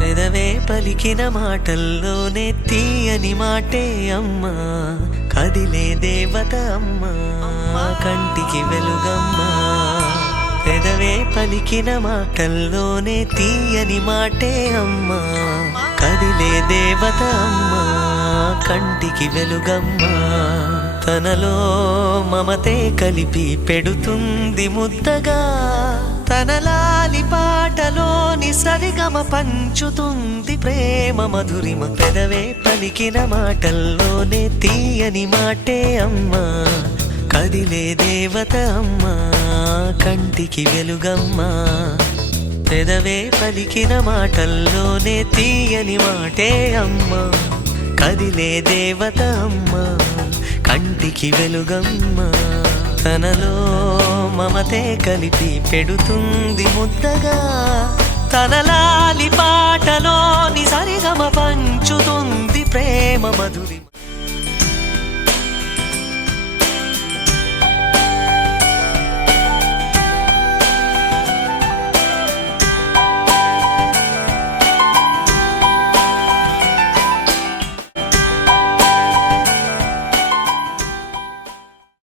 పెదవే పలికిన మాటల్లోనే తీయని మాటే అమ్మా, కదిలే దేవత అమ్మా, కంటికి వెలుగమ్మా. పెదవే పలికిన మాటల్లోనే తీయని మాటే అమ్మా, కదిలే దేవత అమ్మా, కంటికి వెలుగమ్మా. తనలో మమతే కలిపి పెడుతుంది ముద్దగా, తన లాలి పాటలోని సరిగమ పంచుతుంది ప్రేమ మధురిమ. పెదవే పలికిన మాటల్లోనే తీయని మాటే అమ్మా, కదిలే దేవత అమ్మా, కంటికి వెలుగమ్మా. పెదవే పలికిన మాటల్లోనే తీయని మాటే అమ్మా, కదిలే దేవత అమ్మా, కంటికి వెలుగమ్మా. తనలో మమతే కలిపి పెడుతుంది ముద్దగా, తన లాలి పాటలోని సరిగమ పంచుతుంది ప్రేమ మధురి.